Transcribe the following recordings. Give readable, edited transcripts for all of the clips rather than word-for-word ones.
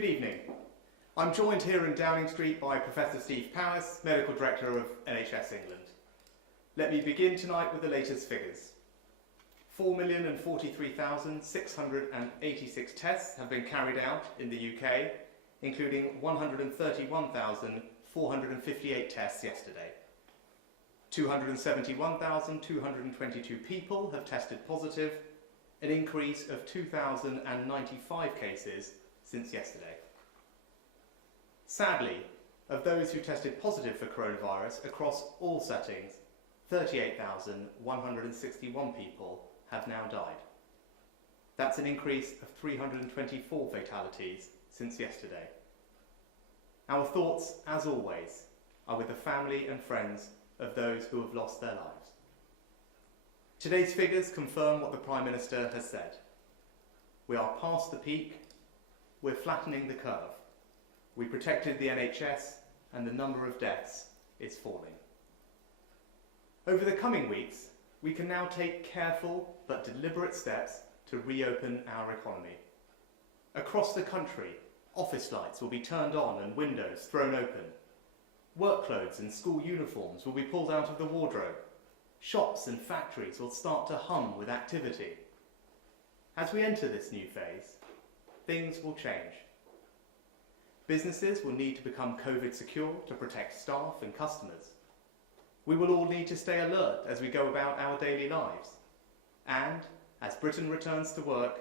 Good evening. I'm joined here in Downing Street by Professor Steve Powis, Medical Director of NHS England. Let me begin tonight with the latest figures. 4,043,686 tests have been carried out in the UK, including 131,458 tests yesterday. 271,222 people have tested positive, an increase of 2,095 cases since yesterday. Sadly, of those who tested positive for coronavirus across all settings, 38,161 people have now died. That's an increase of 324 fatalities since yesterday. Our thoughts, as always, are with the family and friends of those who have lost their lives. Today's figures confirm what the Prime Minister has said. We are past the peak, we're flattening the curve. We protected the NHS and the number of deaths is falling. Over the coming weeks, we can now take careful but deliberate steps to reopen our economy. Across the country, office lights will be turned on and windows thrown open. Work clothes and school uniforms will be pulled out of the wardrobe. Shops and factories will start to hum with activity. As we enter this new phase, things will change. Businesses will need to become COVID secure to protect staff and customers. We will all need to stay alert as we go about our daily lives. And, as Britain returns to work,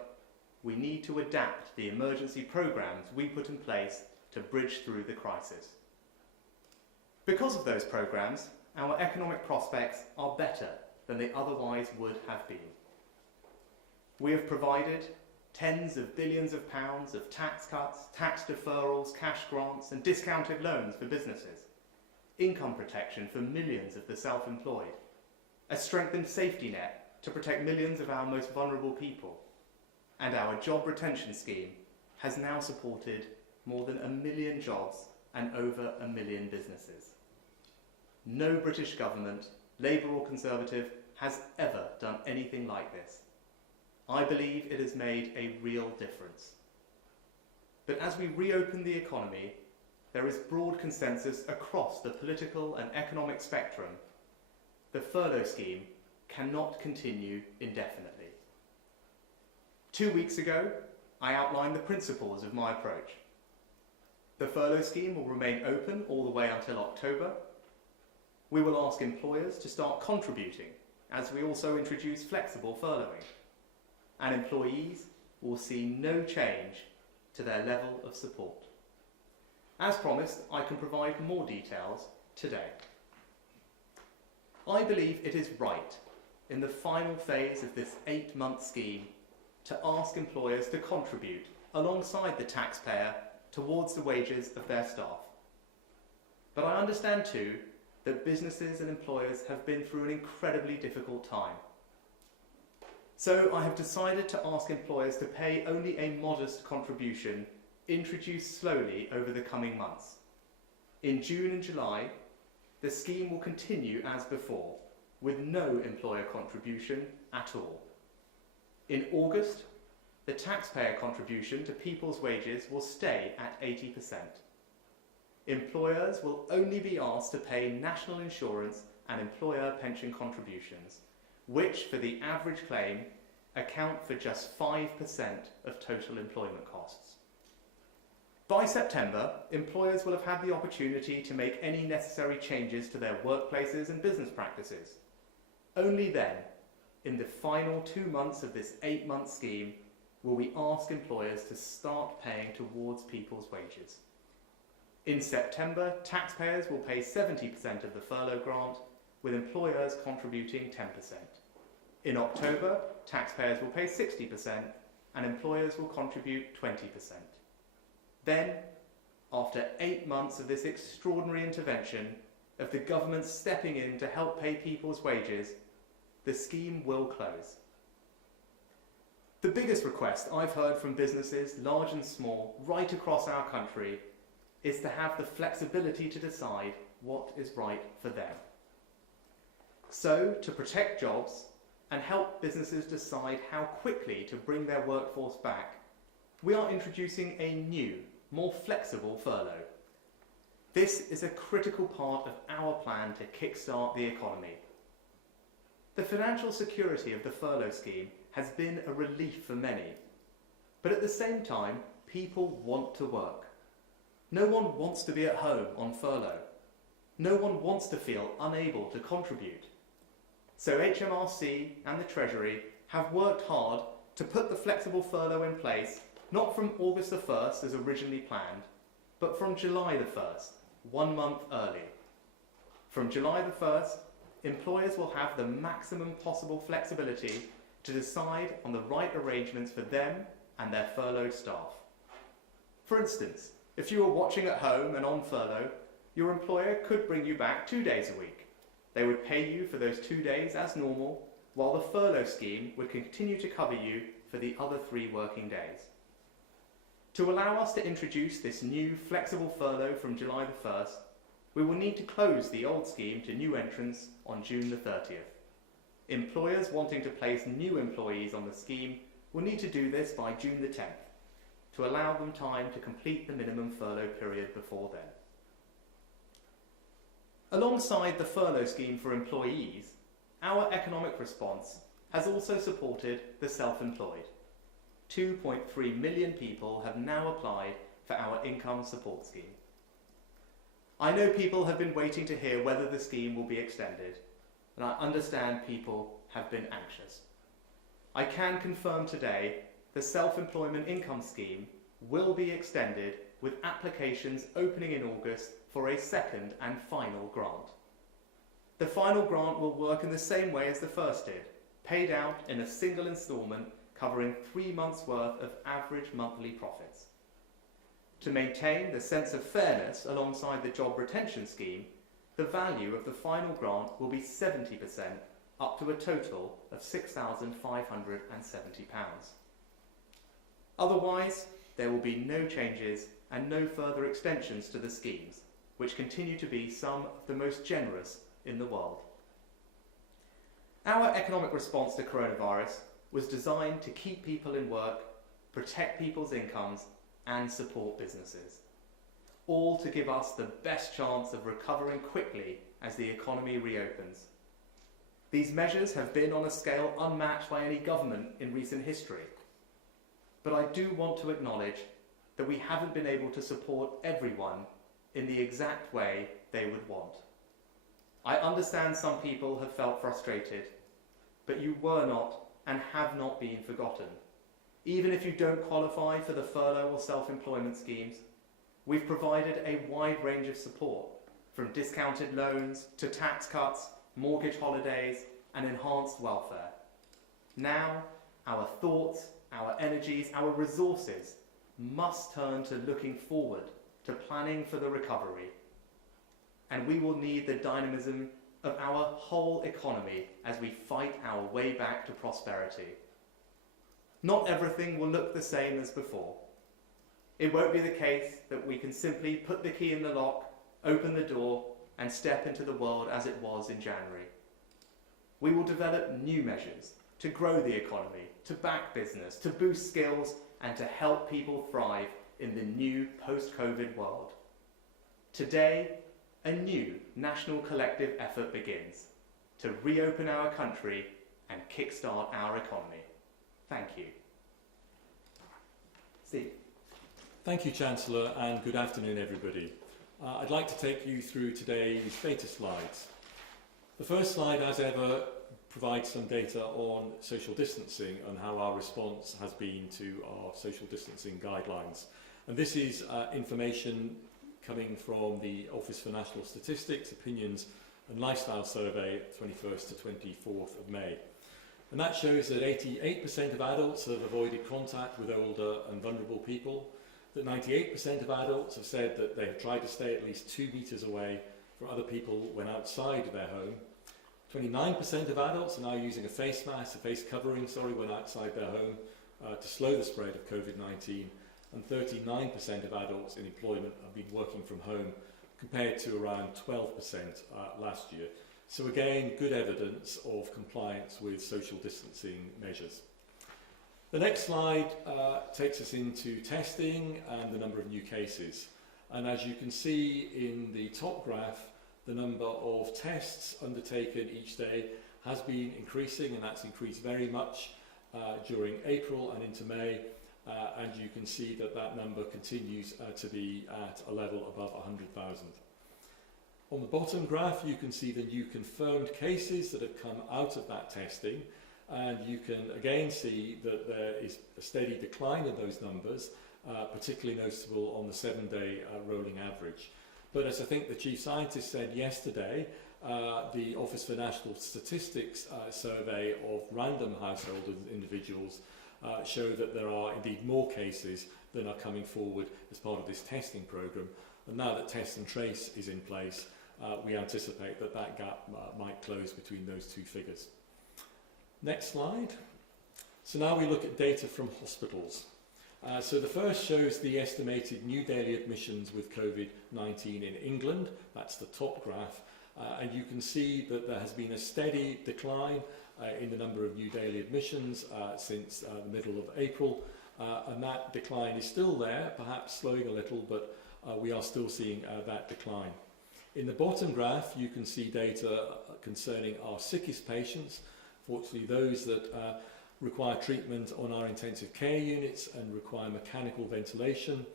we need to adapt the emergency programmes we put in place to bridge through the crisis. Because of those programmes, our economic prospects are better than they otherwise would have been. We have provided tens of billions of pounds of tax cuts, tax deferrals, cash grants and discounted loans for businesses, income protection for millions of the self-employed, a strengthened safety net to protect millions of our most vulnerable people, and our job retention scheme has now supported more than 1 million jobs and over 1 million businesses. No British government, Labour or Conservative, has ever done anything like this. I believe it has made a real difference. But as we reopen the economy, there is broad consensus across the political and economic spectrum. The furlough scheme cannot continue indefinitely. 2 weeks ago, I outlined the principles of my approach. The furlough scheme will remain open all the way until October. We will ask employers to start contributing as we also introduce flexible furloughing. And employees will see no change to their level of support. As promised, I can provide more details today. I believe it is right, in the final phase of this 8-month scheme, to ask employers to contribute alongside the taxpayer towards the wages of their staff. But I understand too that businesses and employers have been through an incredibly difficult time. So I have decided to ask employers to pay only a modest contribution, introduced slowly over the coming months. In June and July, the scheme will continue as before, with no employer contribution at all. In August, the taxpayer contribution to people's wages will stay at 80%. Employers will only be asked to pay national insurance and employer pension contributions, which, for the average claim, account for just 5% of total employment costs. By September, employers will have had the opportunity to make any necessary changes to their workplaces and business practices. Only then, in the final 2 months of this 8-month scheme, will we ask employers to start paying towards people's wages. In September, taxpayers will pay 70% of the furlough grant, with employers contributing 10%. In October, taxpayers will pay 60% and employers will contribute 20%. Then, after 8 months of this extraordinary intervention, of the government stepping in to help pay people's wages, the scheme will close. The biggest request I've heard from businesses, large and small, right across our country, is to have the flexibility to decide what is right for them. So, to protect jobs and help businesses decide how quickly to bring their workforce back, we are introducing a new more flexible furlough. This is a critical part of our plan to kickstart the economy. The financial security of the furlough scheme has been a relief for many, but at the same time, people want to work. No one wants to be at home on furlough. No one wants to feel unable to contribute. So HMRC and the Treasury have worked hard to put the flexible furlough in place, not from August the 1st as originally planned, but from July the 1st, 1 month early. From July the 1st, employers will have the maximum possible flexibility to decide on the right arrangements for them and their furloughed staff. For instance, if you were watching at home and on furlough, your employer could bring you back 2 days a week. They would pay you for those 2 days as normal, while the furlough scheme would continue to cover you for the other 3 working days. To allow us to introduce this new flexible furlough from July the 1st, we will need to close the old scheme to new entrants on June the 30th. Employers wanting to place new employees on the scheme will need to do this by June the 10th, to allow them time to complete the minimum furlough period before then. Alongside the furlough scheme for employees, our economic response has also supported the self-employed. 2.3 million people have now applied for our income support scheme. I know people have been waiting to hear whether the scheme will be extended, and I understand people have been anxious. I can confirm today the self-employment income scheme will be extended with applications opening in August for a second and final grant. The final grant will work in the same way as the first did, paid out in a single instalment covering 3 months' worth of average monthly profits. To maintain the sense of fairness alongside the job retention scheme, the value of the final grant will be 70%, up to a total of £6,570. Otherwise, there will be no changes and no further extensions to the schemes, which continue to be some of the most generous in the world. Our economic response to coronavirus was designed to keep people in work, protect people's incomes, and support businesses, all to give us the best chance of recovering quickly as the economy reopens. These measures have been on a scale unmatched by any government in recent history. But I do want to acknowledge that we haven't been able to support everyone in the exact way they would want. I understand some people have felt frustrated, but you were not and have not been forgotten. Even if you don't qualify for the furlough or self-employment schemes, we've provided a wide range of support, from discounted loans to tax cuts, mortgage holidays, and enhanced welfare. Now, our thoughts, our energies, our resources must turn to looking forward, to planning for the recovery. And we will need the dynamism of our whole economy as we fight our way back to prosperity. Not everything will look the same as before. It won't be the case that we can simply put the key in the lock, open the door, and step into the world as it was in January. We will develop new measures to grow the economy, to back business, to boost skills, and to help people thrive in the new post-COVID world. Today, a new national collective effort begins to reopen our country and kickstart our economy. Thank you. Steve. Thank you, Chancellor, and good afternoon, everybody. I'd like to take you through today's data slides. The first slide, as ever, provides some data on social distancing and how our response has been to our social distancing guidelines. And this is information coming from the Office for National Statistics, Opinions and Lifestyle Survey, 21st to 24th of May. And that shows that 88% of adults have avoided contact with older and vulnerable people, that 98% of adults have said that they have tried to stay at least 2 metres away from other people when outside their home. 29% of adults are now using a face mask, a face covering, when outside their home to slow the spread of COVID-19. And 39% of adults in employment have been working from home, compared to around 12% last year. So again, good evidence of compliance with social distancing measures. The next slide takes us into testing and the number of new cases. And as you can see in the top graph, the number of tests undertaken each day has been increasing, and that's increased very much during April and into May. And you can see that that number continues to be at a level above 100,000. On the bottom graph, you can see the new confirmed cases that have come out of that testing. And you can again see that there is a steady decline in those numbers, particularly noticeable on the 7-day rolling average. But as I think the Chief Scientist said yesterday, the Office for National Statistics survey of random household individuals show that there are indeed more cases than are coming forward as part of this testing programme. And now that Test and Trace is in place, we anticipate that that gap might close between those two figures. Next slide. So now we look at data from hospitals. So the first shows the estimated new daily admissions with COVID-19 in England. That's the top graph. And you can see that there has been a steady decline in the number of new daily admissions since the middle of April. And that decline is still there, perhaps slowing a little, but we are still seeing that decline. In the bottom graph, you can see data concerning our sickest patients. Fortunately, those that require treatment on our intensive care units and require mechanical ventilation.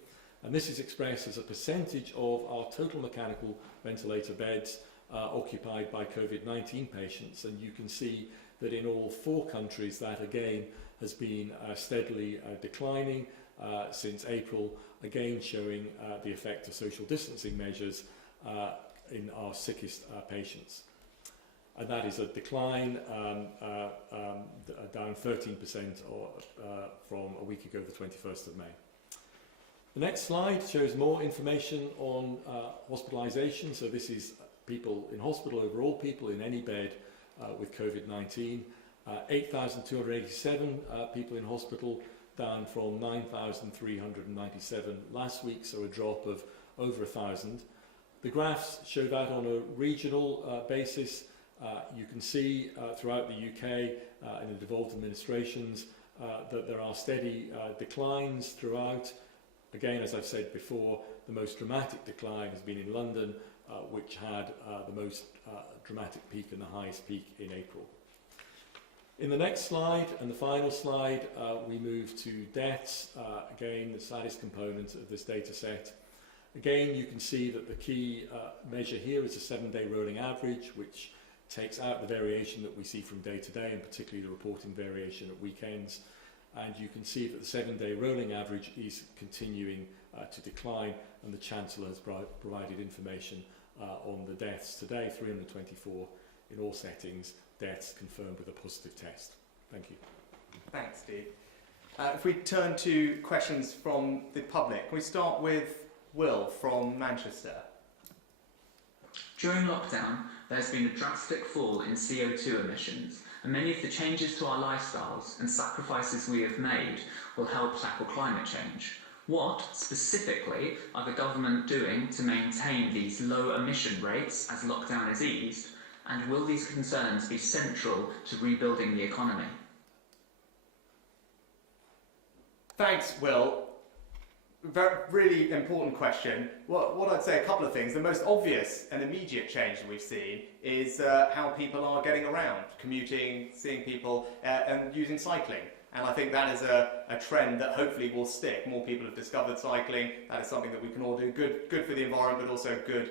And this is expressed as a percentage of our total mechanical ventilator beds occupied by COVID-19 patients. And you can see that in all 4 countries that again has been steadily declining since April, again showing the effect of social distancing measures in our sickest patients. And that is a decline down 13% from a week ago, the 21st of May. The next slide shows more information on hospitalisation. So this is people in hospital, overall people in any bed with COVID-19. 8,287 people in hospital, down from 9,397 last week, so a drop of over 1,000. The graphs show that on a regional basis. You can see throughout the UK in the devolved administrations that there are steady declines throughout. Again, as I've said before, the most dramatic decline has been in London, which had the most dramatic peak and the highest peak in April. In the next slide and the final slide, we move to deaths, again the saddest component of this data set. Again, you can see that the key measure here is a 7-day rolling average, which takes out the variation that we see from day to day, and particularly the reporting variation at weekends. And you can see that the 7-day rolling average is continuing to decline, and the Chancellor has provided information on the deaths today, 324 in all settings, deaths confirmed with a positive test. Thank you. Thanks, Steve. If we turn to questions from the public, can we start with Will from Manchester? During lockdown, there's been a drastic fall in CO2 emissions, and many of the changes to our lifestyles and sacrifices we have made will help tackle climate change. What, specifically, are the government doing to maintain these low emission rates as lockdown is eased, and will these concerns be central to rebuilding the economy? Thanks, Will. Really important question. What I'd say, a couple of things. The most obvious and immediate change that we've seen is how people are getting around, commuting, seeing people, and using cycling. And I think that is a trend that hopefully will stick. More people have discovered cycling. That is something that we can all do. Good for the environment, but also good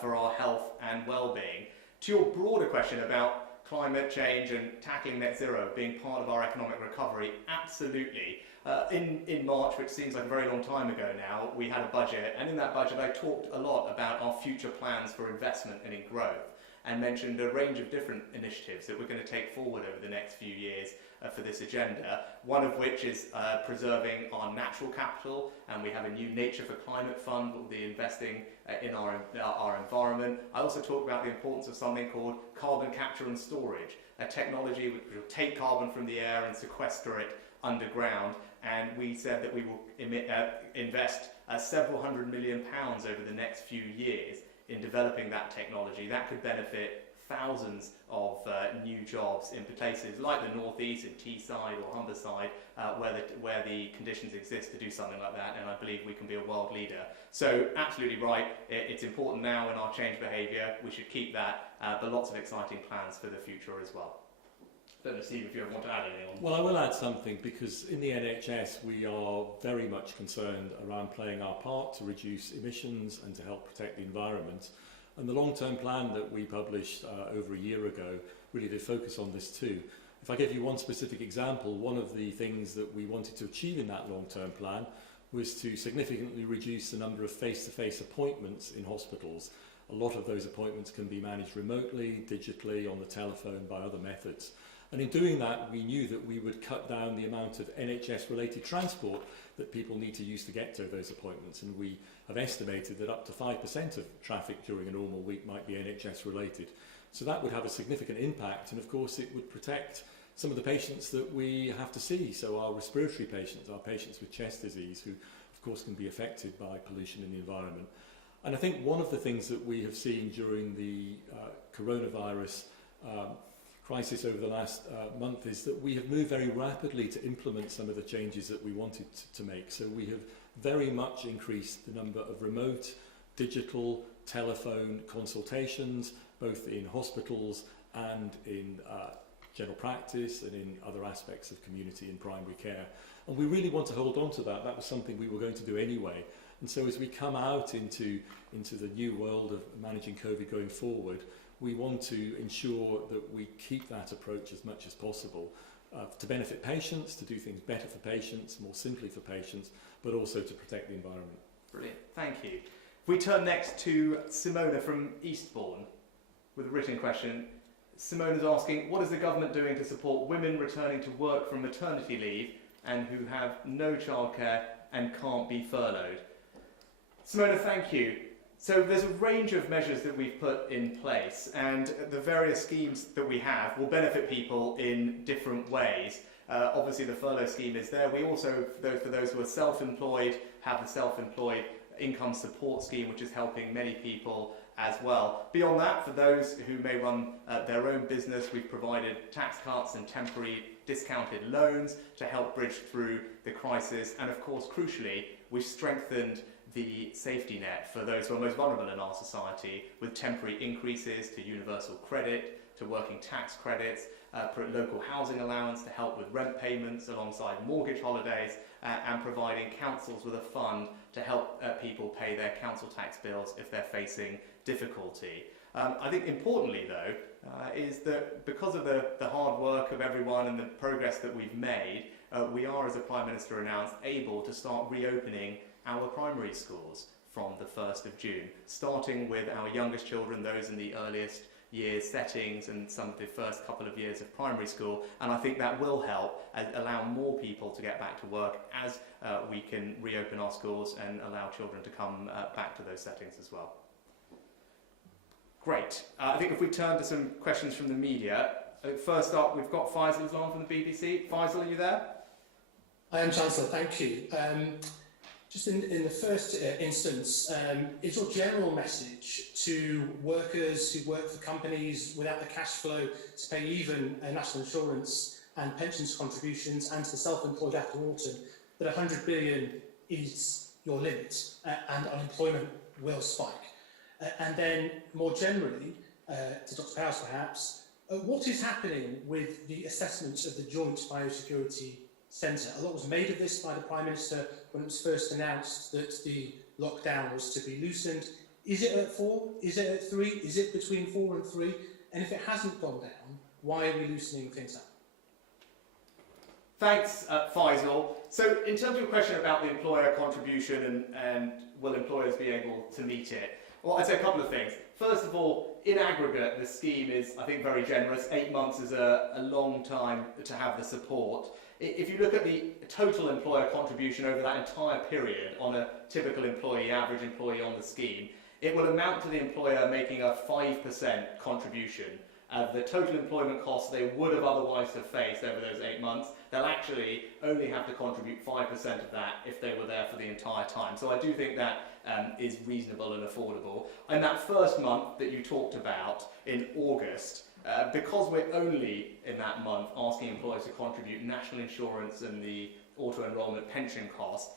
for our health and well-being. To your broader question about climate change and tackling net zero being part of our economic recovery, absolutely. In March, which seems like a very long time ago now, we had a budget, and in that budget I talked a lot about our future plans for investment and in growth, and mentioned a range of different initiatives that we're going to take forward over the next few years for this agenda, one of which is preserving our natural capital, and we have a new Nature for Climate Fund that will be investing in our environment. I also talked about the importance of something called carbon capture and storage, a technology which will take carbon from the air and sequester it underground, and we said that we will invest several £100 million over the next few years in developing that technology. That could benefit thousands of new jobs in places like the North East, in Teesside or Humberside, where the conditions exist to do something like that, and I believe we can be a world leader. So absolutely right, it's important now in our change behaviour, we should keep that, but lots of exciting plans for the future as well. I don't know, Steve, if you ever want to add anything on. Well, I will add something, because in the NHS we are very much concerned around playing our part to reduce emissions and to help protect the environment. And the long-term plan that we published over a year ago really did focus on this too. If I give you one specific example, one of the things that we wanted to achieve in that long-term plan was to significantly reduce the number of face-to-face appointments in hospitals. A lot of those appointments can be managed remotely, digitally, on the telephone, by other methods. And in doing that, we knew that we would cut down the amount of NHS-related transport that people need to use to get to those appointments. And we have estimated that up to 5% of traffic during a normal week might be NHS-related. So that would have a significant impact, and of course it would protect some of the patients that we have to see. So our respiratory patients, our patients with chest disease, who of course can be affected by pollution in the environment. And I think one of the things that we have seen during the coronavirus crisis over the last month is that we have moved very rapidly to implement some of the changes that we wanted to make. So we have very much increased the number of remote, digital, telephone consultations, both in hospitals and in general practice and in other aspects of community and primary care. And we really want to hold on to that. That was something we were going to do anyway. And so as we come out into the new world of managing COVID going forward, we want to ensure that we keep that approach as much as possible to benefit patients, to do things better for patients, more simply for patients, but also to protect the environment. Brilliant, thank you. If we turn next to Simona from Eastbourne with a written question. Simona's asking, what is the government doing to support women returning to work from maternity leave and who have no childcare and can't be furloughed? Simona, thank you. So there's a range of measures that we've put in place, and the various schemes that we have will benefit people in different ways. Obviously the furlough scheme is there. We also, for those who are self-employed, have the self-employed income support scheme, which is helping many people as well. Beyond that, for those who may run their own business, we've provided tax cuts and temporary discounted loans to help bridge through the crisis. And of course, crucially, we've strengthened the safety net for those who are most vulnerable in our society, with temporary increases to universal credit, to working tax credits, local housing allowance to help with rent payments alongside mortgage holidays, and providing councils with a fund to help people pay their council tax bills if they're facing difficulty. I think importantly though, is that because of the hard work of everyone and the progress that we've made, we are, as the Prime Minister announced, able to start reopening our primary schools from the 1st of June, starting with our youngest children, those in the earliest years settings and some of the first couple of years of primary school. And I think that will help allow more people to get back to work as we can reopen our schools and allow children to come back to those settings as well. Great. I think if we turn to some questions from the media, first up we've got Faisal Islam from the BBC. Faisal, are you there? I am, Chancellor, thank you. Just in the first instance, is your general message to workers who work for companies without the cash flow to pay even national insurance and pensions contributions, and to the self-employed after autumn, that 100 billion is your limit and unemployment will spike? And then more generally, to Dr. Powis perhaps, what is happening with the assessments of the joint biosecurity centre? A lot was made of this by the Prime Minister when it was first announced that the lockdown was to be loosened. Is it at 4? Is it at 3? Is it between 4 and 3? And if it hasn't gone down, why are we loosening things up? Thanks, Faisal. So in terms of your question about the employer contribution and will employers be able to meet it, well, I'd say a couple of things. First of all, in aggregate, the scheme is, I think, very generous. 8 months is a long time to have the support. If you look at the total employer contribution over that entire period on a typical employee, average employee on the scheme, it will amount to the employer making a 5% contribution the total employment costs they would have otherwise have faced over those 8 months, they'll actually only have to contribute 5% of that if they were there for the entire time. So I do think that is reasonable and affordable. And that first month that you talked about in August, because we're only in that month asking employers to contribute national insurance and the auto-enrolment pension cost,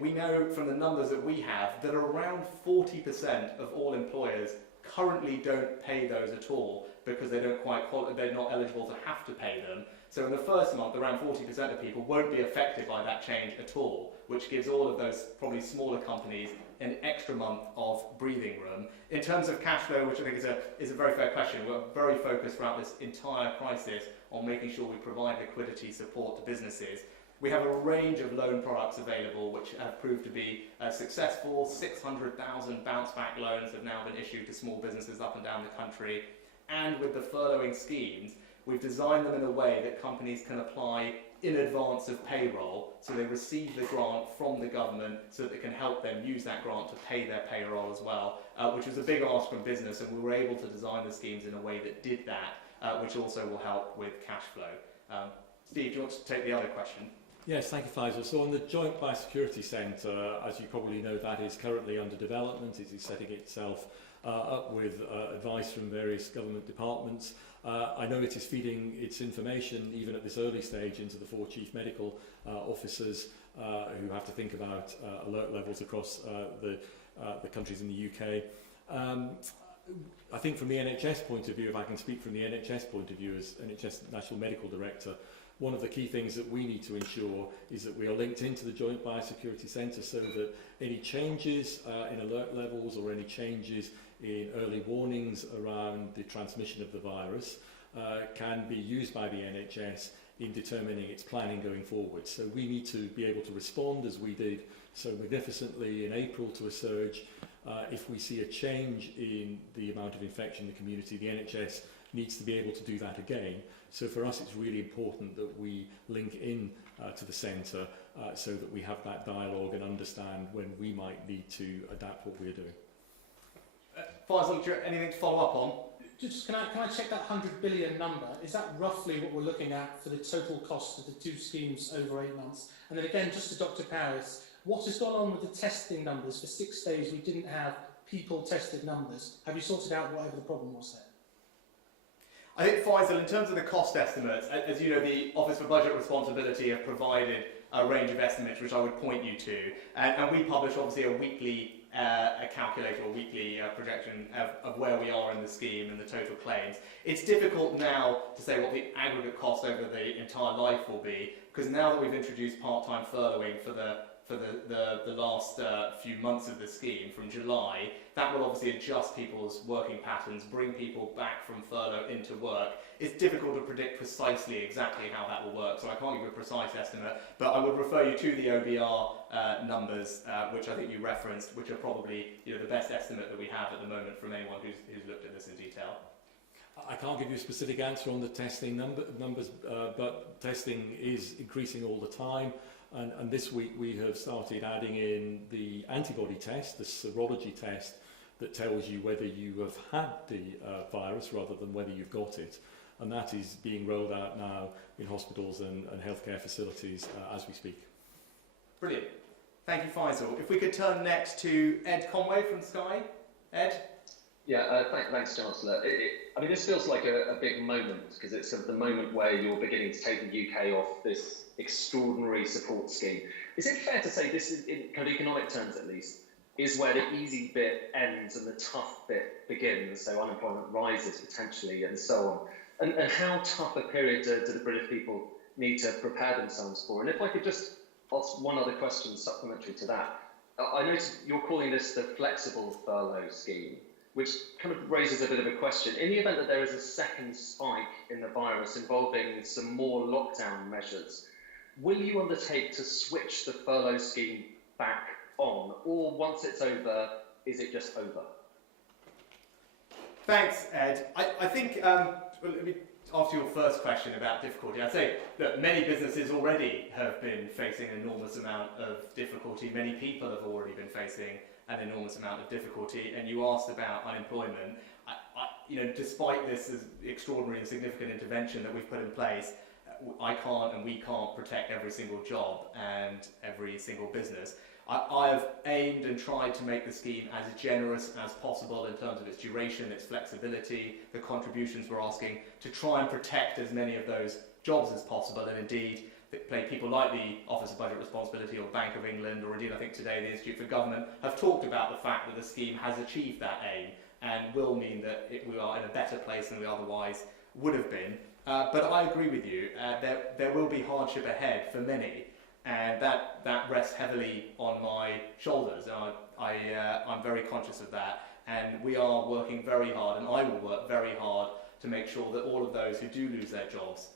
we know from the numbers that we have that around 40% of all employers currently don't pay those at all because they don't they're not eligible to have to pay them. So in the first month, around 40% of people won't be affected by that change at all, which gives all of those probably smaller companies an extra month of breathing room. In terms of cash flow, which I think is a very fair question, we're very focused throughout this entire crisis on making sure we provide liquidity support to businesses. We have a range of loan products available which have proved to be successful. 600,000 bounce-back loans have now been issued to small businesses up and down the country. And with the furloughing schemes, we've designed them in a way that companies can apply in advance of payroll, so they receive the grant from the government so that they can help them use that grant to pay their payroll as well, which was a big ask from business, and we were able to design the schemes in a way that did that, which also will help with cash flow. Steve, do you want to take the other question? Yes, thank you, Faisal. So on the Joint Biosecurity Centre, as you probably know, that is currently under development. It is setting itself up with advice from various government departments. I know it is feeding its information, even at this early stage, into the 4 chief medical officers who have to think about alert levels across the countries in the UK. I think from the NHS point of view, if I can speak from the NHS point of view as NHS National Medical Director, one of the key things that we need to ensure is that we are linked into the Joint Biosecurity Centre so that any changes in alert levels or any changes in early warnings around the transmission of the virus can be used by the NHS in determining its planning going forward. So we need to be able to respond, as we did so magnificently in April, to a surge. If we see a change in the amount of infection in the community, the NHS needs to be able to do that again. So for us, it's really important that we link in to the centre so that we have that dialogue and understand when we might need to adapt what we're doing. Faisal, anything to follow up on? Just can I check that 100 billion number? Is that roughly what we're looking at for the total cost of the 2 schemes over 8 months? And then again, just to Dr. Powis, what has gone on with the testing numbers? For 6 days, we didn't have people tested numbers. Have you sorted out whatever the problem was there? I think, Faisal, in terms of the cost estimates, as you know, the Office for Budget Responsibility have provided a range of estimates which I would point you to. And we publish, obviously, a weekly calculator or weekly projection of where we are in the scheme and the total claims. It's difficult now to say what the aggregate cost over the entire life will be, because now that we've introduced part-time furloughing for the last few months of the scheme from July, that will obviously adjust people's working patterns, bring people back from furlough into work. It's difficult to predict precisely exactly how that will work, so I can't give you a precise estimate, but I would refer you to the OBR numbers, which I think you referenced, which are probably the best estimate that we have at the moment from anyone who's looked at this in detail. I can't give you a specific answer on the testing numbers, but testing is increasing all the time. And this week we have started adding in the antibody test, the serology test, that tells you whether you have had the virus rather than whether you've got it. And that is being rolled out now in hospitals and healthcare facilities as we speak. Brilliant. Thank you, Faisal. If we could turn next to Ed Conway from Sky. Ed? Yeah, thanks, Chancellor. I mean, this feels like a big moment, because it's the moment where you're beginning to take the UK off this extraordinary support scheme. Is it fair to say this is, in kind of economic terms at least, is where the easy bit ends and the tough bit begins, so unemployment rises potentially and so on? And how tough a period do the British people need to prepare themselves for? And if I could just ask one other question supplementary to that. I noticed you're calling this the flexible furlough scheme, which kind of raises a bit of a question. In the event that there is a second spike in the virus involving some more lockdown measures, will you undertake to switch the furlough scheme back on, or once it's over, is it just over? Thanks, Ed. I think, let me answer your first question about difficulty. I'd say that many businesses already have been facing an enormous amount of difficulty. Many people have already been facing an enormous amount of difficulty. And you asked about unemployment. despite this extraordinary and significant intervention that we've put in place, I can't and we can't protect every single job and every single business. I have aimed and tried to make the scheme as generous as possible in terms of its duration, its flexibility, the contributions we're asking, to try and protect as many of those jobs as possible, and indeed people like the Office of Budget Responsibility or Bank of England, or indeed I think today the Institute for Government, have talked about the fact that the scheme has achieved that aim and will mean that we are in a better place than we otherwise would have been. But I agree with you, there will be hardship ahead for many, and that rests heavily on my shoulders. I'm very conscious of that, and we are working very hard, and I will work very hard to make sure that all of those who do lose their jobs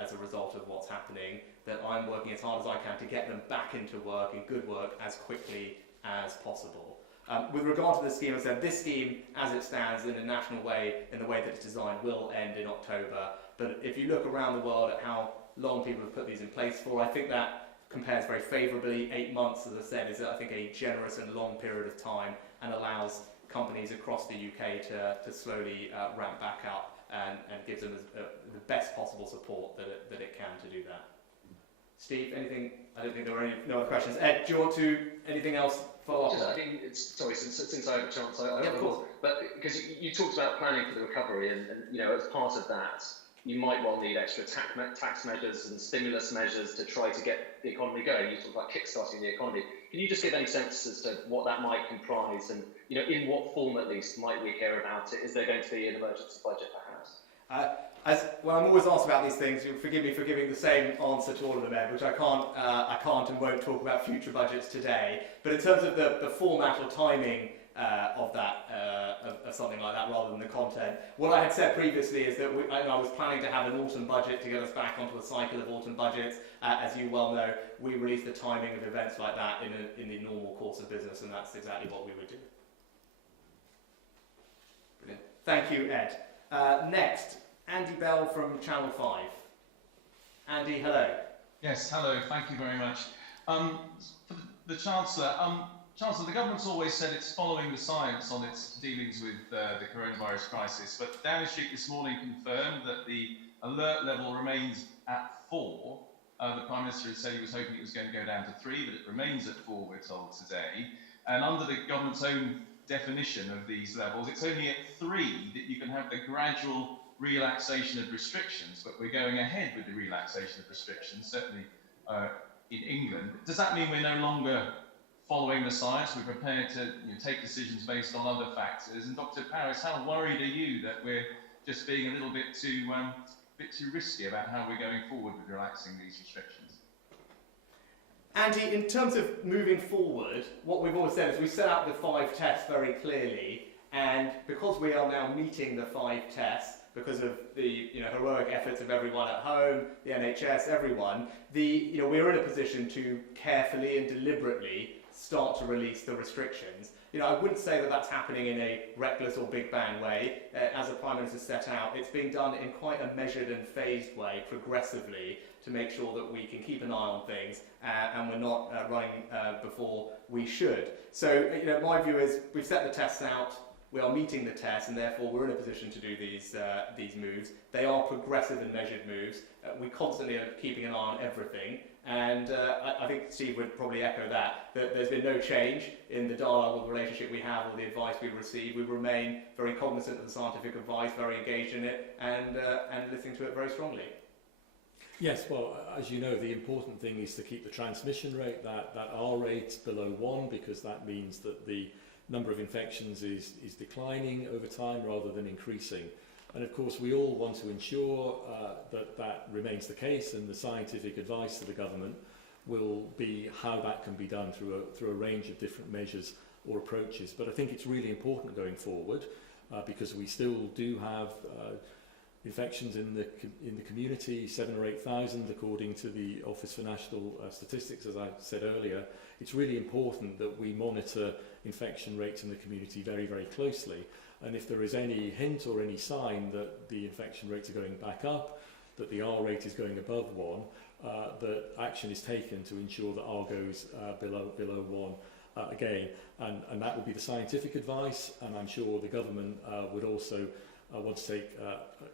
as a result of what's happening, that I'm working as hard as I can to get them back into work, in good work, as quickly as possible. With regard to the scheme, I said this scheme, as it stands in a national way, in the way that it's designed, will end in October. But if you look around the world at how long people have put these in place for, I think that compares very favourably. 8 months, as I said, is I think a generous and long period of time, and allows companies across the UK to slowly ramp back up and gives them the best possible support that it can to do that. Steve, anything? I don't think there are no other questions. Ed, do you want to anything else follow up? I mean, sorry, since I have a chance, yeah, of course. But because you talked about planning for the recovery, and as part of that, you might well need extra tax measures and stimulus measures to try to get the economy going. You talked about kickstarting the economy. Can you just give any sense as to what that might comprise, and in what form at least might we hear about it? Is there going to be an emergency budget, perhaps? Well, I'm always asked about these things. You'll forgive me for giving the same answer to all of them, Ed, which I can't and won't talk about future budgets today. But in terms of the format or timing of that, of something like that, rather than the content, what I had said previously is that I was planning to have an autumn budget to get us back onto a cycle of autumn budgets. As you well know, we release the timing of events like that in the normal course of business, and that's exactly what we would do. Brilliant. Thank you, Ed. Next, Andy Bell from Channel 5. Andy, hello. Yes, hello. Thank you very much. For the Chancellor, Chancellor, the government's always said it's following the science on its dealings with the coronavirus crisis, but Downing Street this morning confirmed that the alert level remains at 4. The Prime Minister had said he was hoping it was going to go down to 3, but it remains at 4, we're told today. And under the government's own definition of these levels, it's only at 3 that you can have the gradual relaxation of restrictions, but we're going ahead with the relaxation of restrictions, certainly in England. Does that mean we're no longer following the science? We're prepared to take decisions based on other factors? And Dr. Powis, how worried are you that we're just being a little bit too risky about how we're going forward with relaxing these restrictions? Andy, in terms of moving forward, what we've always said is we set out the 5 tests very clearly, and because we are now meeting the 5 tests, because of the heroic efforts of everyone at home, the NHS, everyone, we're in a position to carefully and deliberately start to release the restrictions. I wouldn't say that that's happening in a reckless or big bang way. As the Prime Minister set out, it's being done in quite a measured and phased way, progressively, to make sure that we can keep an eye on things and we're not running before we should. So, my view is we've set the tests out. We are meeting the test, and therefore we're in a position to do these moves. They are progressive and measured moves. We constantly are keeping an eye on everything, and I think Steve would probably echo that there's been no change in the dialogue or the relationship we have or the advice we receive. We remain very cognizant of the scientific advice, very engaged in it, and listening to it very strongly. Yes, well, as you know, the important thing is to keep the transmission rate, that R rate below 1, because that means that the number of infections is declining over time rather than increasing. And of course we all want to ensure that remains the case, and the scientific advice to the government will be how that can be done through a range of different measures or approaches. But I think it's really important going forward because we still do have infections in the community, 7,000 or 8,000 according to the Office for National Statistics, as I said earlier. It's really important that we monitor infection rates in the community very, very closely. And if there is any hint or any sign that the infection rates are going back up, that the R rate is going above 1, that action is taken to ensure that R goes below 1 again. And that would be the scientific advice, and I'm sure the government would also want to take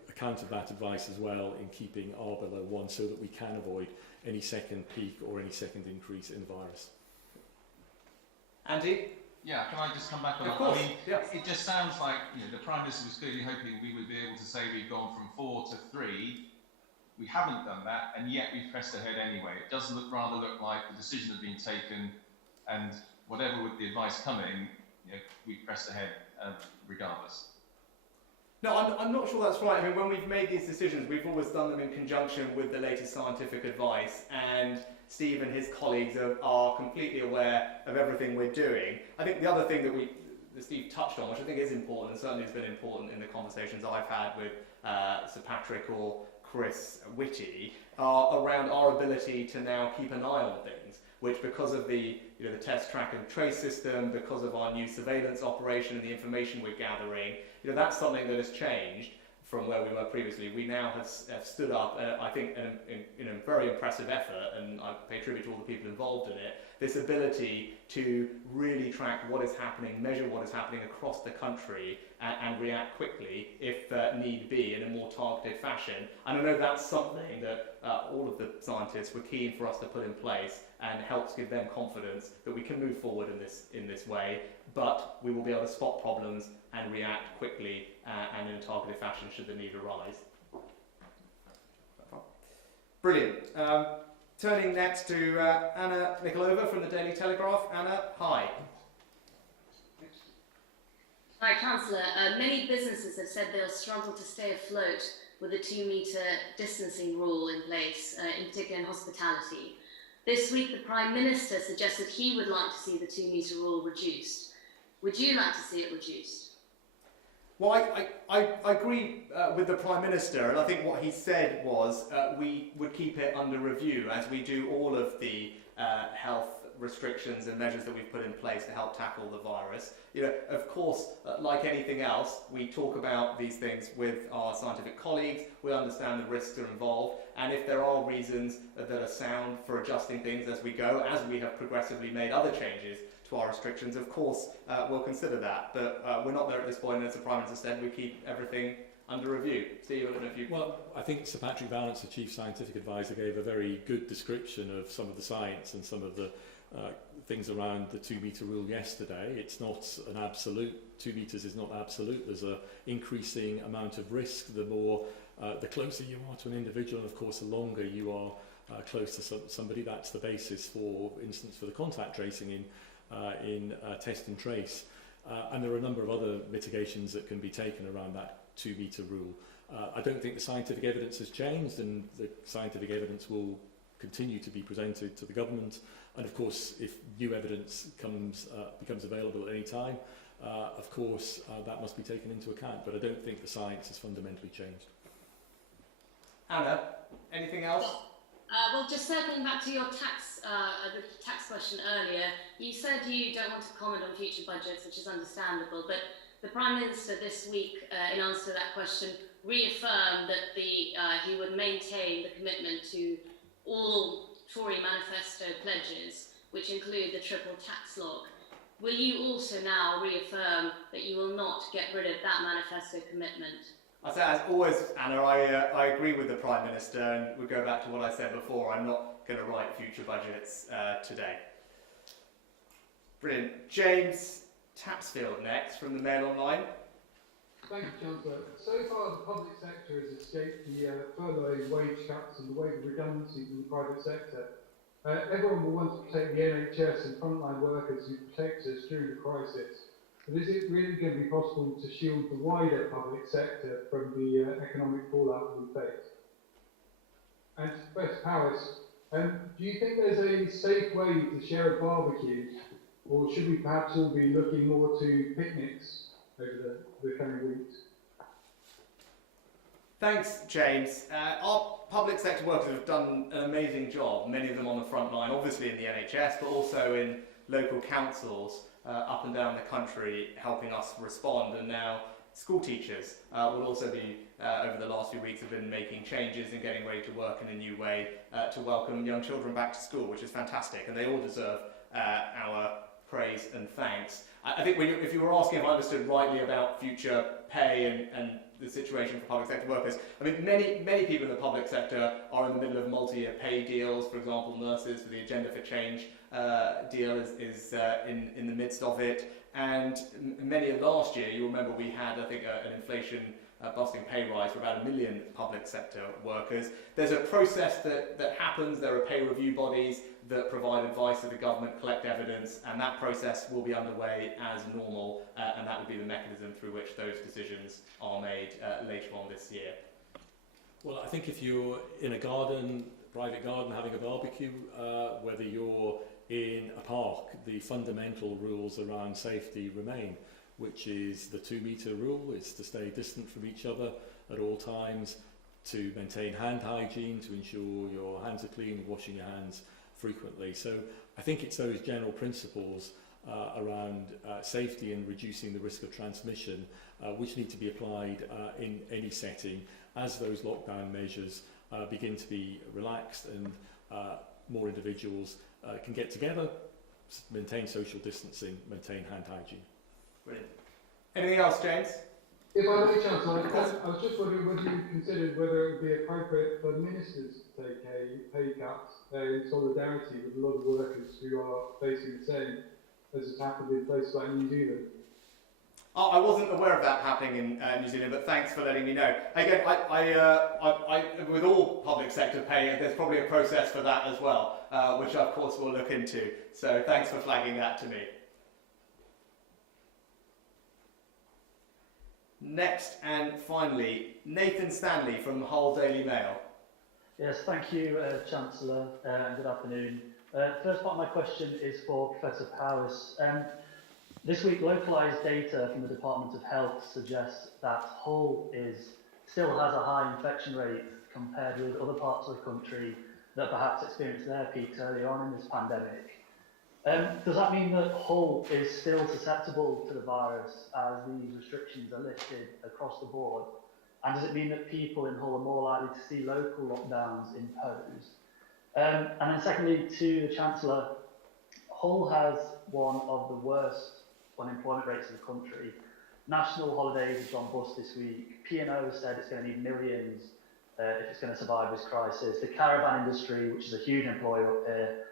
account of that advice as well in keeping R below 1 so that we can avoid any second peak or any second increase in the virus. Andy? Yeah, can I just come back on Of that? course, I mean, yeah. it just sounds like the Prime Minister was clearly hoping we would be able to say we've gone from 4 to 3. We haven't done that, and yet we've pressed ahead anyway. It does rather look like the decision had been taken, and whatever with the advice coming, we've pressed ahead regardless. No, I'm not sure that's right. I mean, when we've made these decisions, we've always done them in conjunction with the latest scientific advice, and Steve and his colleagues are completely aware of everything we're doing. I think the other thing that Steve touched on, which I think is important, and certainly has been important in the conversations I've had with Sir Patrick or Chris Whitty, are around our ability to now keep an eye on things, which because of the test, track and trace system, because of our new surveillance operation and the information we're gathering, that's something that has changed from where we were previously. We now have stood up, I think, in a very impressive effort, and I pay tribute to all the people involved in it, this ability to really track what is happening, measure what is happening across the country, and react quickly, if need be, in a more targeted fashion. And I know that's something that all of the scientists were keen for us to put in place, and helps give them confidence that we can move forward in this way, but we will be able to spot problems and react quickly and in a targeted fashion should the need arise. Brilliant. Turning next to Anna Nikolova from the Daily Telegraph. Anna, hi. Hi, Chancellor. Many businesses have said they'll struggle to stay afloat with a 2-metre distancing rule in place, in particular in hospitality. This week, the Prime Minister suggested he would like to see the 2-metre rule reduced. Would you like to see it reduced? Well, I agree with the Prime Minister, and I think what he said was we would keep it under review as we do all of the health restrictions and measures that we've put in place to help tackle the virus. Of course, like anything else, we talk about these things with our scientific colleagues, we understand the risks that are involved, and if there are reasons that are sound for adjusting things as we go, as we have progressively made other changes to our restrictions, of course, we'll consider that. But we're not there at this point, and as the Prime Minister said, we keep everything under review. Steve, I don't know if you... Well, I think Sir Patrick Vallance, the Chief Scientific Advisor, gave a very good description of some of the science and some of the things around the 2-metre rule yesterday. It's not an absolute. 2 metres is not absolute. There's an increasing amount of risk. The closer you are to an individual, and of course, the longer you are close to somebody. That's the basis, for instance, for the contact tracing in test and trace. And there are a number of other mitigations that can be taken around that 2-metre rule. I don't think the scientific evidence has changed, and the scientific evidence will continue to be presented to the government. And of course, if new evidence becomes available at any time, of course, that must be taken into account. But I don't think the science has fundamentally changed. Anna, anything else? Well, just circling back to your the tax question earlier, you said you don't want to comment on future budgets, which is understandable, but the Prime Minister this week, in answer to that question, reaffirmed that he would maintain the commitment to all Tory manifesto pledges, which include the triple tax lock. Will you also now reaffirm that you will not get rid of that manifesto commitment? I say, as always, Anna, I agree with the Prime Minister, and we go back to what I said before. I'm not going to write future budgets today. Brilliant. James Tapsfield next from the Mail Online. Thank you, Chancellor. So far, the public sector has escaped the furlough, wage cuts and the wage redundancies in the private sector. Everyone will want to protect the NHS and frontline workers who protect us during the crisis. But is it really going to be possible to shield the wider public sector from the economic fallout we face? And to Professor Powis, do you think there's a safe way to share a barbecue, or should we perhaps all be looking more to picnics over the coming weeks? Thanks, James. Our public sector workers have done an amazing job, many of them on the front line, obviously in the NHS, but also in local councils up and down the country, helping us respond. And now school teachers will also be, over the last few weeks, have been making changes and getting ready to work in a new way to welcome young children back to school, which is fantastic, and they all deserve our praise and thanks. I think if you were asking if I understood rightly about future pay and the situation for public sector workers. I mean, many people in the public sector are in the middle of multi-year pay deals. For example, nurses for the Agenda for Change deal is in the midst of it. And many last year, you remember we had, I think, an inflation busting pay rise for about 1 million public sector workers. There's a process that happens. There are pay review bodies that provide advice to the government, collect evidence, and that process will be underway as normal, and that will be the mechanism through which those decisions are made later on this year. Well, I think if you're in a garden, private garden, having a barbecue, whether you're in a park, the fundamental rules around safety remain, which is the 2-metre rule, is to stay distant from each other at all times, to maintain hand hygiene, to ensure your hands are clean, washing your hands frequently. So I think it's those general principles around safety and reducing the risk of transmission which need to be applied in any setting as those lockdown measures begin to be relaxed and more individuals can get together, maintain social distancing, maintain hand hygiene. Brilliant. Anything else, James? If I may, Chancellor, I was just wondering whether you considered whether it would be appropriate for ministers to take a pay cut in solidarity with a lot of workers who are facing the same as has happened in places like New Zealand. I wasn't aware of that happening in New Zealand, but thanks for letting me know. Again, I with all public sector pay, there's probably a process for that as well, which of course we'll look into. So thanks for flagging that to me. Next and finally, Nathan Stanley from the Hull Daily Mail. Yes, thank you, Chancellor, and good afternoon. First part of my question is for Professor Powis. This week, localised data from the Department of Health suggests that Hull still has a high infection rate compared with other parts of the country that perhaps experienced their peaks earlier on in this pandemic. Does that mean that Hull is still susceptible to the virus as these restrictions are lifted across the board? And does it mean that people in Hull are more likely to see local lockdowns imposed? And then secondly, to the Chancellor, Hull has one of the worst unemployment rates in the country. National Holidays has gone bust this week. P&O has said it's going to need millions if it's going to survive this crisis. The caravan industry, which is a huge employer up here,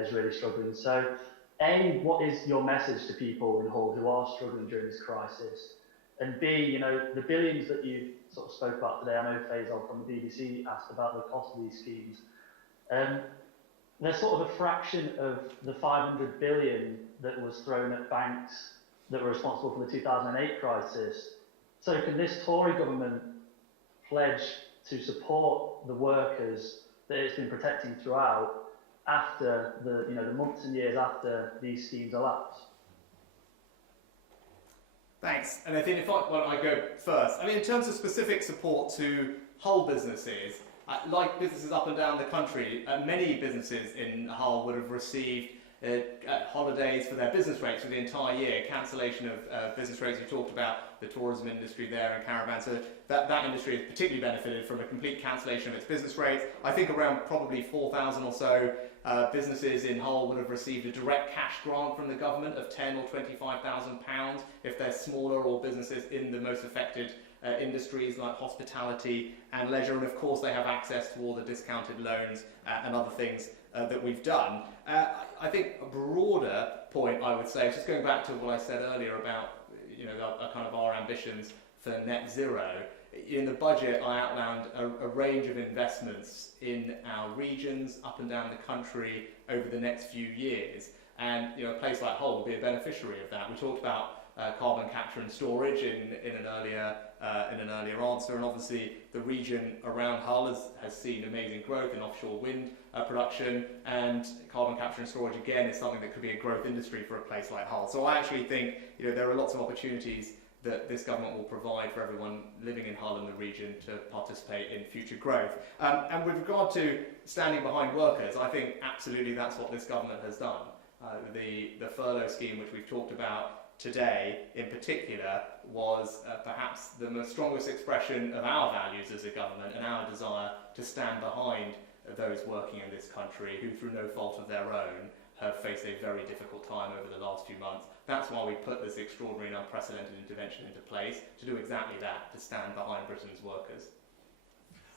is really struggling. So, A, what is your message to people in Hull who are struggling during this crisis? And B, you know, the billions that you sort of spoke about today, I know Faisal from the BBC asked about the cost of these schemes. They're sort of a fraction of the 500 billion that was thrown at banks that were responsible for the 2008 crisis. So can this Tory government pledge to support the workers that it's been protecting throughout after the months and years after these schemes elapse? Thanks. And I think if I go first, I mean, in terms of specific support to Hull businesses, like businesses up and down the country, many businesses in Hull would have received holidays for their business rates for the entire year, cancellation of business rates. You talked about the tourism industry there and caravan, so that industry has particularly benefited from a complete cancellation of its business rates. I think around probably 4,000 or so businesses in Hull would have received a direct cash grant from the government of £10,000 or £25,000 if they're smaller or businesses in the most affected industries like hospitality and leisure, and of course they have access to all the discounted loans and other things that we've done. I think a broader point I would say, just going back to what I said earlier about kind of our ambitions for net zero. In the budget I outlined a range of investments in our regions up and down the country over the next few years, and a place like Hull will be a beneficiary of that. We talked about carbon capture and storage in an earlier answer, and obviously the region around Hull has seen amazing growth in offshore wind production, and carbon capture and storage again is something that could be a growth industry for a place like Hull. So I actually think there are lots of opportunities that this government will provide for everyone living in Hull and the region to participate in future growth. And with regard to standing behind workers, I think absolutely that's what this government has done. The furlough scheme, which we've talked about today in particular, was perhaps the most strongest expression of our values as a government and our desire to stand behind those working in this country who, through no fault of their own, have faced a very difficult time over the last few months. That's why we put this extraordinary and unprecedented intervention into place, to do exactly that, to stand behind Britain's workers.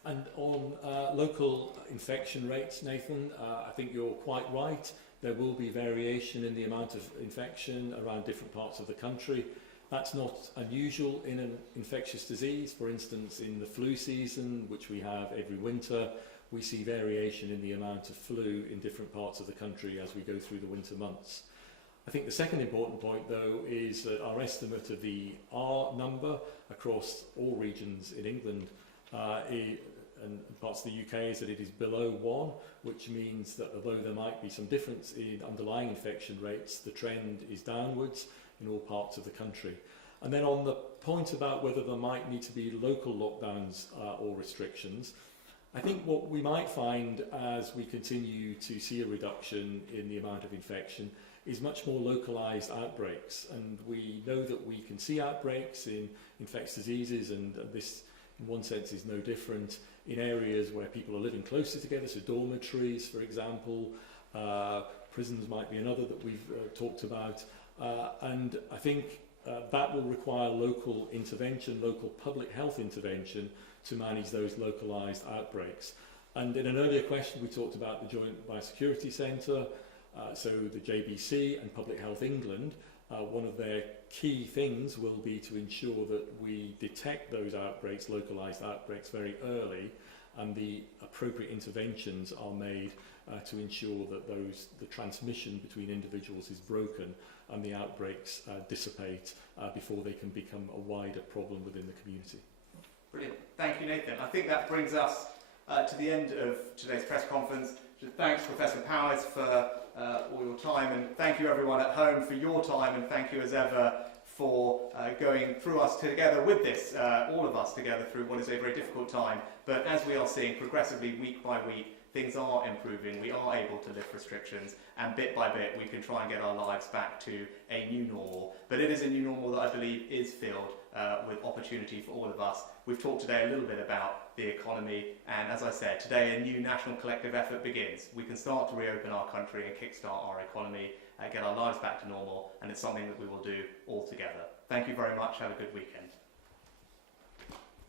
And on local infection rates, Nathan, I think you're quite right. There will be variation in the amount of infection around different parts of the country. That's not unusual in an infectious disease. For instance, in the flu season, which we have every winter, we see variation in the amount of flu in different parts of the country as we go through the winter months. I think the second important point, though, is that our estimate of the R number across all regions in England and parts of the UK is that it is below 1, which means that although there might be some difference in underlying infection rates, the trend is downwards in all parts of the country. And then on the point about whether there might need to be local lockdowns or restrictions, I think what we might find as we continue to see a reduction in the amount of infection is much more localised outbreaks. And we know that we can see outbreaks in infectious diseases, and this in one sense is no different in areas where people are living closer together, so dormitories, for example, prisons might be another that we've talked about, and I think that will require local intervention, local public health intervention to manage those localised outbreaks. And in an earlier question we talked about the Joint Biosecurity Centre, so the JBC and Public Health England. One of their key things will be to ensure that we detect those outbreaks, localised outbreaks, very early, and the appropriate interventions are made to ensure that the transmission between individuals is broken and the outbreaks dissipate before they can become a wider problem within the community. Brilliant. Thank you, Nathan. I think that brings us to the end of today's press conference. Thanks, Professor Powis, for all your time, and thank you everyone at home for your time, and thank you as ever for going through us together with this, all of us together through what is a very difficult time. But as we are seeing progressively week by week, things are improving, we are able to lift restrictions, and bit by bit we can try and get our lives back to a new normal. But it is a new normal that I believe is filled with opportunity for all of us. We've talked today a little bit about the economy, and as I said, today a new national collective effort begins. We can start to reopen our country and kickstart our economy, get our lives back to normal, and it's something that we will do all together. Thank you very much. Have a good weekend.